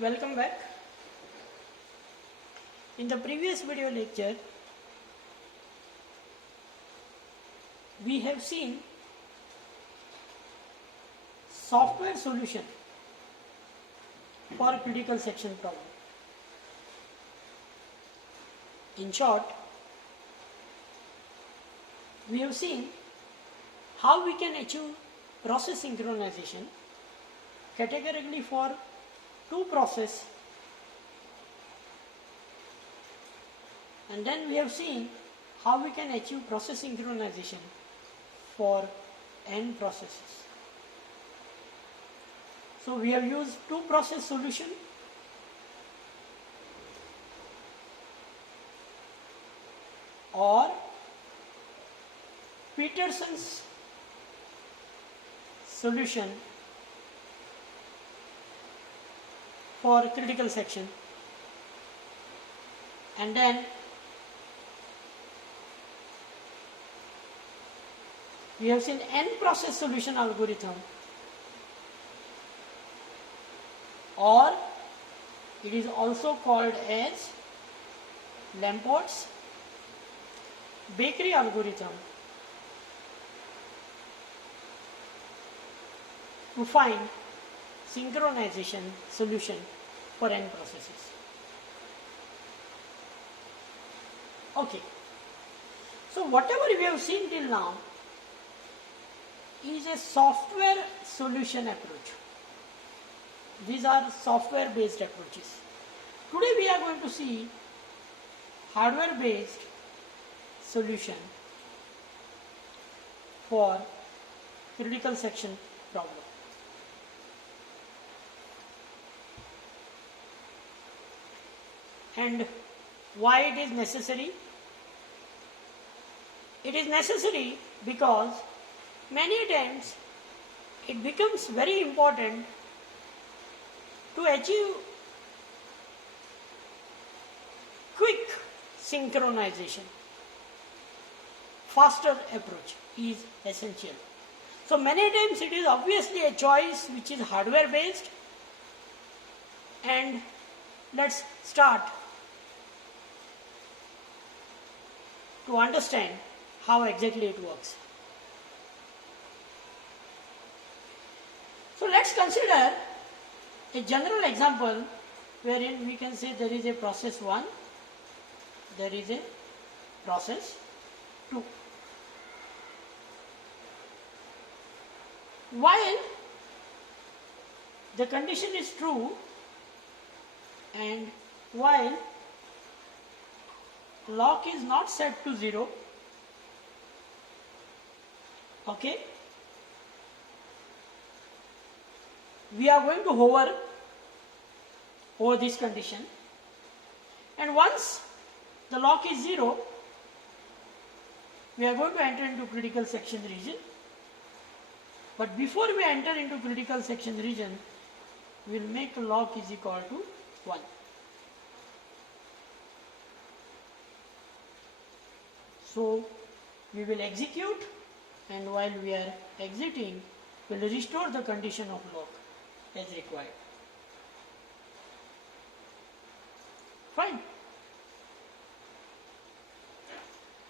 Welcome back. In the previous video lecture, we have seen software solution for a critical section problem. In short, we have seen how we can achieve process synchronization categorically for two processes, and then we have seen how we can achieve process synchronization for n processes. So we have used two process solution or Peterson's solution for critical section, and then we have seen n process solution algorithm, or it is also called as Lamport Bakery algorithm, to find synchronization solution for n processes. Okay, so whatever we have seen till now is a software solution approach. These are software based approaches. Today we are going to see hardware based solution for critical section problem. And why it is necessary? It is necessary because many times it becomes very important to achieve quick synchronization. Faster approach is essential. So many times it is obviously a choice which is hardware based, and let's start to understand how exactly it works. So let's consider a general example wherein we can say there is a process 1, there is a process 2. While the condition is true and while lock is not set to 0, okay, we are going to hover over this condition, and once the lock is 0, we are going to enter into critical section region. But before we enter into critical section region, we will make lock is equal to 1. So we will execute, and while we are exiting, we will restore the condition of lock as required. Fine.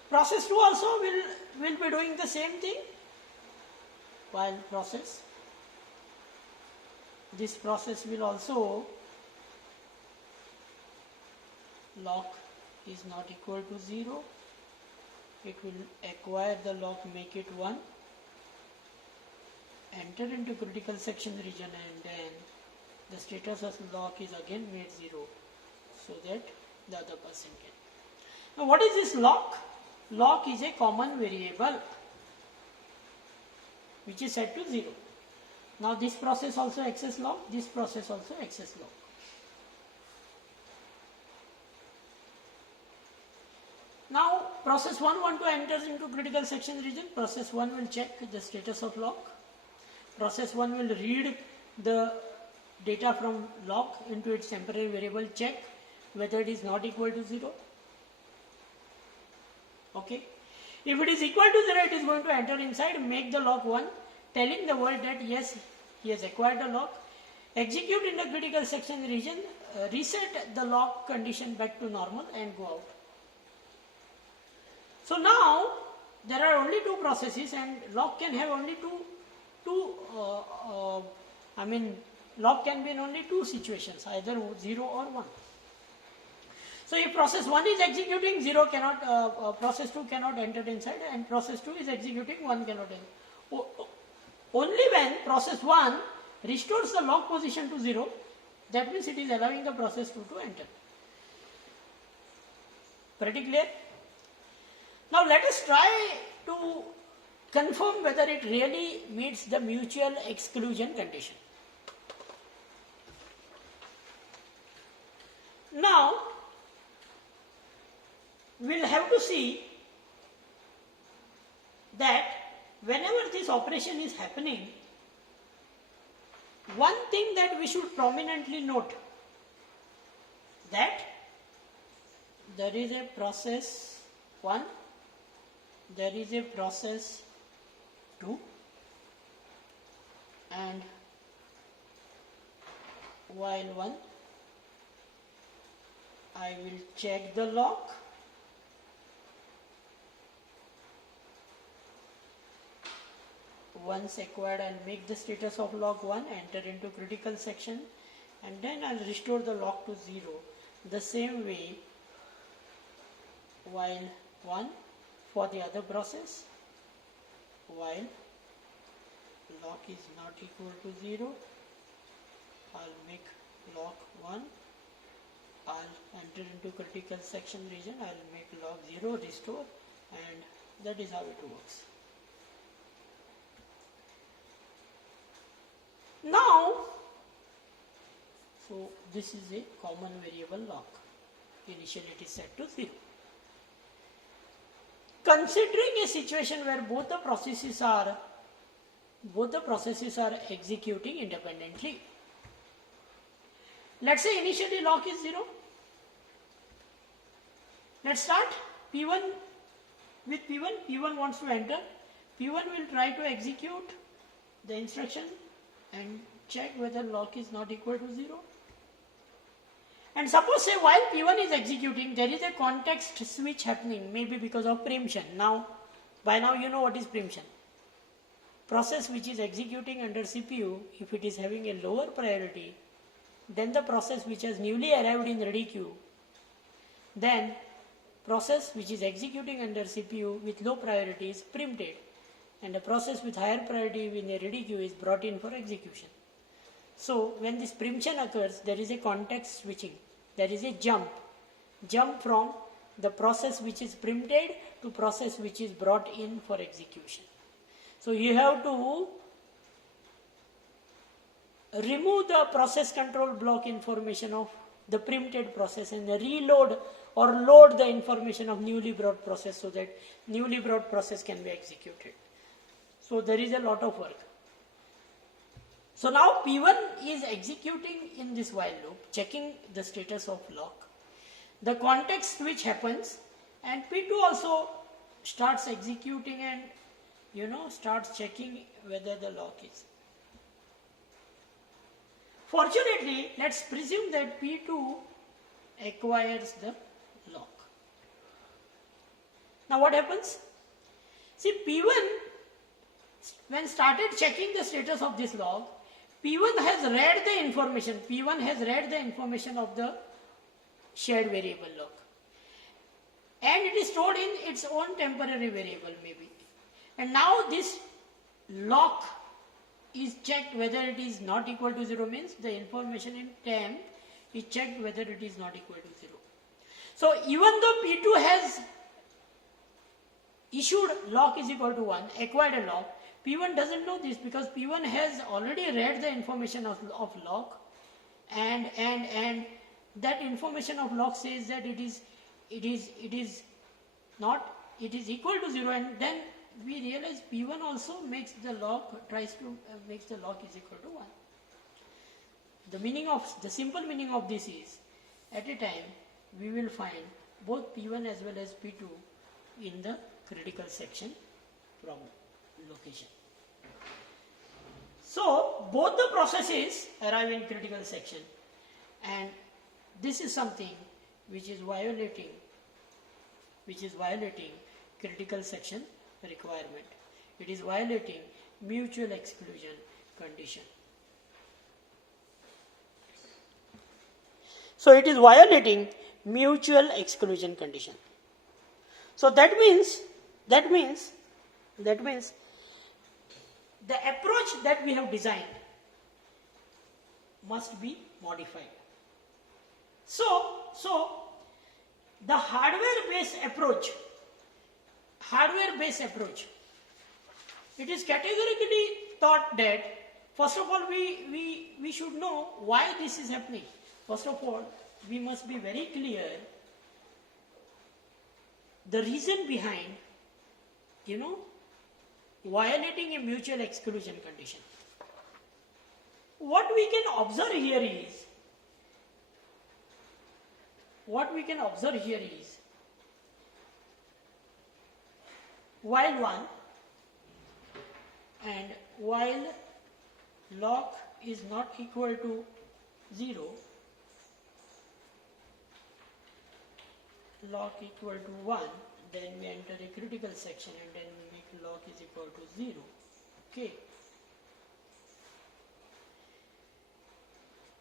Process 2 also will be doing the same thing. While this process will also, lock is not equal to 0, it will acquire the lock, make it 1, enter into critical section region, and then the status of lock is again made 0, so that the other person can. Now what is this lock? Lock is a common variable which is set to 0. Now this process also access lock, this process also access lock. Now process 1 want to enter into critical section region. Process 1 will check the status of lock. Process 1 will read the data from lock into its temporary variable, check whether it is not equal to 0. Okay. If it is equal to 0, it is going to enter inside, make the lock 1, telling the world that yes, he has acquired the lock. execute in the critical section region, reset the lock condition back to normal and go out. So now there are only two processes and lock can have only lock can be in only two situations, either 0 or 1. So if process 1 is executing, 0 cannot, process 2 cannot enter inside, and process 2 is executing, 1 cannot enter. Only when process 1 restores the lock position to 0, that means it is allowing the process 2 to enter. Pretty clear? Now let us try to confirm whether it really meets the mutual exclusion condition. Now we will have to see that whenever this operation is happening, one thing that we should prominently note, that there is a process 1, there is a process 2, and while 1 I will check the lock, once acquired I'll make the status of lock 1, enter into critical section, and then I'll restore the lock to 0. The same way while 1 for the other process, while lock is not equal to 0, I'll make lock 1, I'll enter into critical section region, I'll make lock 0, restore, and that is how it works. Now, so this is a common variable lock. Initially it is set to 0. Considering a situation where both the processes are executing independently. Let's say initially lock is 0. Let's start P1 with P1. P1 wants to enter. P1 will try to execute the instruction and check whether lock is not equal to 0. And suppose say while P1 is executing, there is a context switch happening, maybe because of preemption. Now, by now you know what is preemption. Process which is executing under CPU, if it is having a lower priority than the process which has newly arrived in ready queue, then process which is executing under CPU with low priority is preempted, and a process with higher priority in a ready queue is brought in for execution. So when this preemption occurs, there is a context switching. There is a jump from the process which is preempted to process which is brought in for execution. So you have to remove the process control block information of the preempted process and reload or load the information of newly brought process so that newly brought process can be executed. So there is a lot of work. So now P1 is executing in this while loop, checking the status of lock. The context switch happens and P2 also starts executing and starts checking whether the lock is. Fortunately, let's presume that P2 acquires the lock. Now what happens? See, P1 when started checking the status of this lock, P1 has read the information. P1 has read the information of the shared variable lock. And it is stored in its own temporary variable maybe. And now this lock is checked whether it is not equal to 0, means the information in temp is checked whether it is not equal to 0. So even though P2 has issued lock is equal to 1, acquired a lock, P1 doesn't know this because P1 has already read the information of lock and that information of lock says that it is equal to 0, and then we realize P1 also makes the lock makes the lock is equal to 1. The simple meaning of this is, at a time we will find both P1 as well as P2 in the critical section problem location. So both the processes arrive in critical section, and this is something which is violating critical section requirement. It is violating mutual exclusion condition. So it is violating mutual exclusion condition. So that means the approach that we have designed must be modified. So the hardware-based approach, it is categorically thought that first of all we should know why this is happening. First of all, we must be very clear the reason behind, violating a mutual exclusion condition. What we can observe here is, while 1 and while lock is not equal to 0, lock equal to 1, then we enter a critical section and then we make lock is equal to 0. Okay.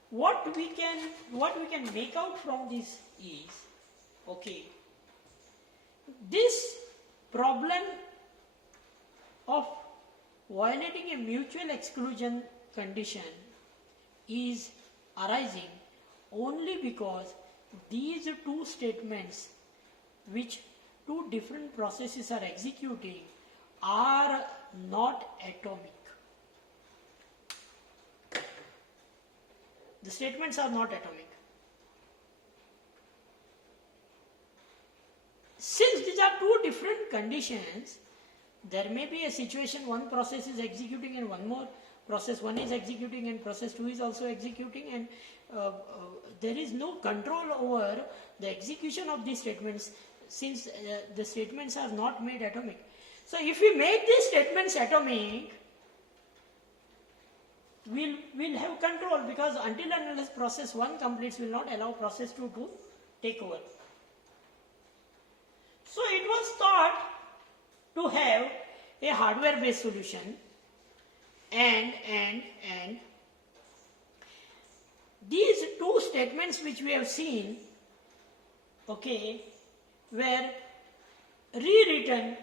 What we can make out from this is, okay, this problem of violating a mutual exclusion condition is arising only because these two statements which two different processes are executing are not atomic. The statements are not atomic. Since these are two different conditions, there may be a situation one process is executing and one more process 1 is executing and process 2 is also executing, and there is no control over the execution of these statements since the statements are not made atomic. So if we make these statements atomic, we'll have control, because until and unless process 1 completes, will not allow process 2 to take over. So it was thought to have a hardware based solution, and these two statements which we have seen, okay, were rewritten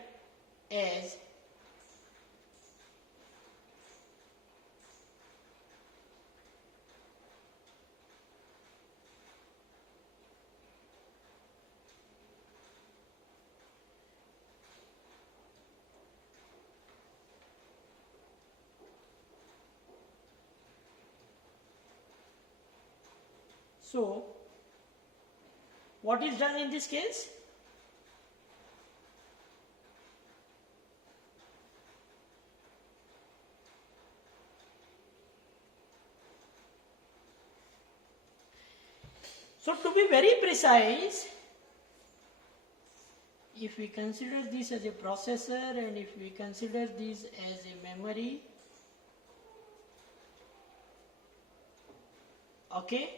as so. What is done in this case? So to be very precise, if we consider this as a processor and if we consider this as a memory, okay,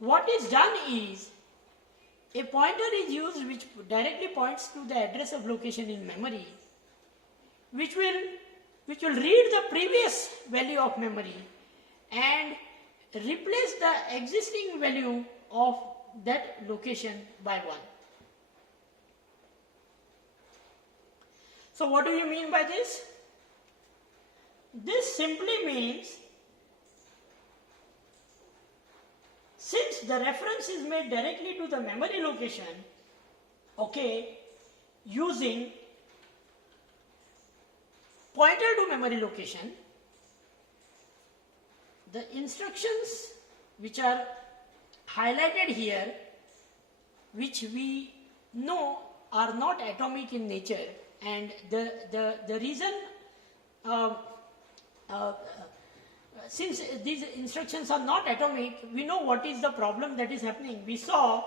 what is done is a pointer is used which directly points to the address of location in memory, which will read the previous value of memory and replace the existing value of that location by 1. So what do you mean by this? This simply means, since the reference is made directly to the memory location, okay, using pointer to memory location, the instructions which are highlighted here, which we know are not atomic in nature, and the reason, since these instructions are not atomic, we know what is the problem that is happening. We saw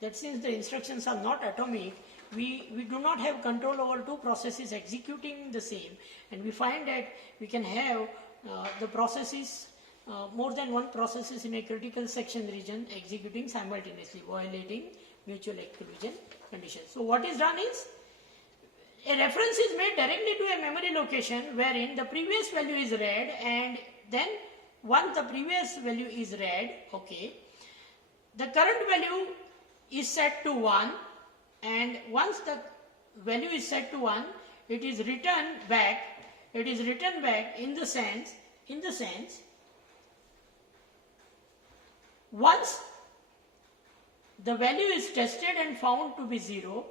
that since the instructions are not atomic, we do not have control over two processes executing the same, and we find that we can have the processes, more than one processes in a critical section region executing simultaneously, violating mutual exclusion condition. So what is done is, a reference is made directly to a memory location wherein the previous value is read, and then once the previous value is read, okay, the current value is set to 1, and once the value is set to 1, it is written back. It is written back in the sense once the value is tested and found to be 0,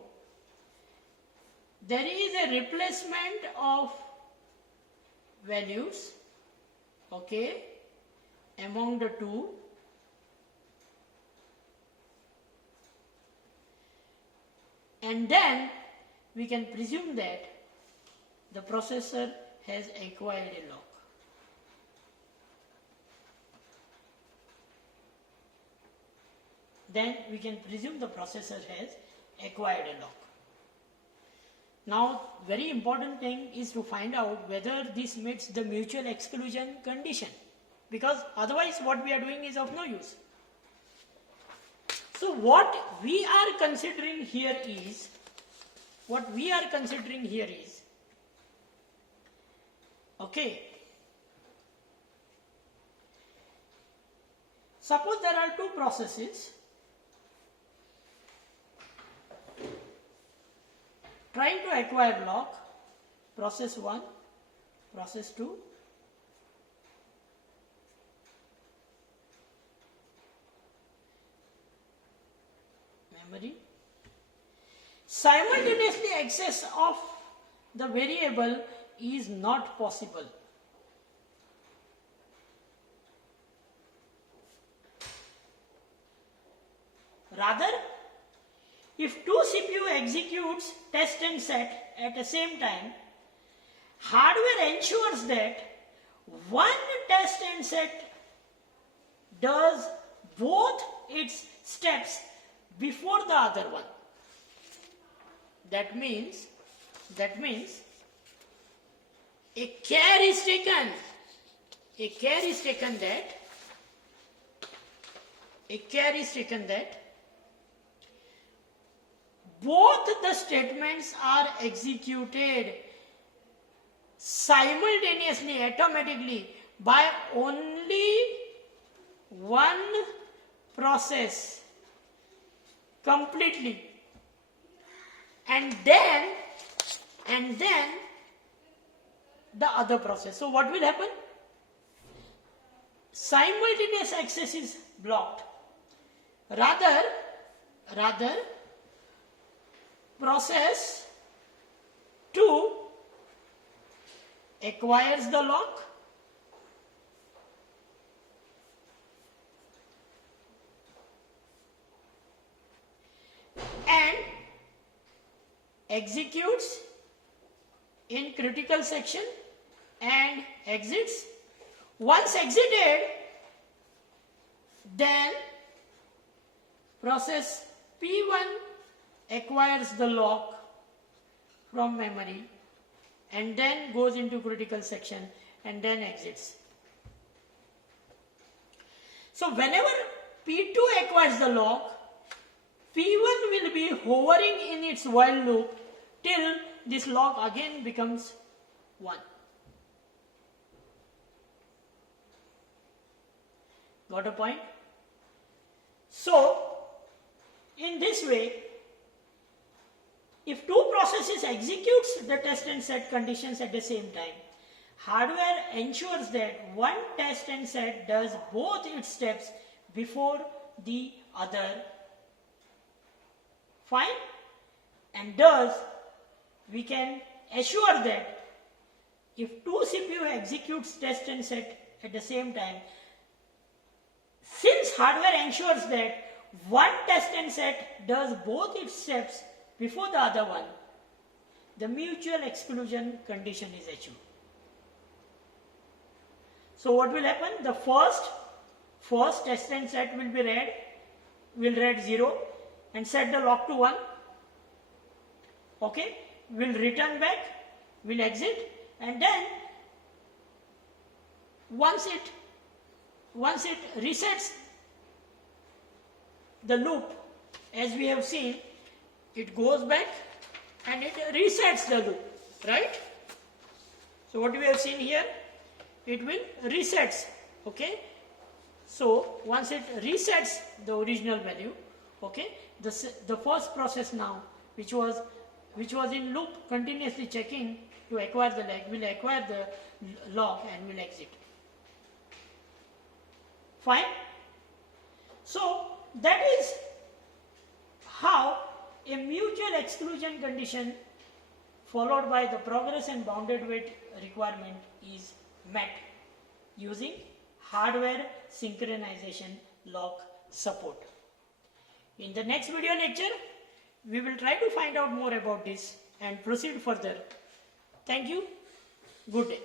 there is a replacement of values, okay, among the two, and then we can presume that the processor has acquired a lock. Then we can presume the processor has acquired a lock. Now, very important thing is to find out whether this meets the mutual exclusion condition, because otherwise what we are doing is of no use. So what we are considering here is, okay, suppose there are two processes trying to acquire lock, process 1, process 2, memory. Simultaneously access of the variable is not possible. Rather, if two CPU executes test and set at the same time, hardware ensures that one test and set does both its steps before the other one. That means a care is taken that both the statements are executed simultaneously, automatically, by only one process completely, and then the other process. So what will happen? Simultaneous access is blocked. Rather, process 2 acquires the lock, and executes in critical section and exits. Once exited, then process P1 acquires the lock from memory and then goes into critical section and then exits. So whenever P2 acquires the lock, P1 will be hovering in its while loop till this lock again becomes 1. Got a point? So, in this way, if two processes executes the test and set conditions at the same time, hardware ensures that one test and set does both its steps before the other. Fine? And thus, we can assure that if two CPU executes test and set at the same time, since hardware ensures that one test and set does both its steps before the other one, the mutual exclusion condition is achieved. So what will happen? The first test and set will read 0 and set the lock to 1. okay, will return back, will exit, and then once it resets the loop, as we have seen, it goes back and it resets the loop, right? So what we have seen here, it will resets, okay? So once it resets the original value, okay, the first process now, which was in loop continuously checking to acquire the lag, will acquire the log and will exit. Fine. So that is how a mutual exclusion condition followed by the progress and bounded wait requirement is met using hardware synchronization lock support. In the next video lecture, we will try to find out more about this and proceed further. Thank you. Good day.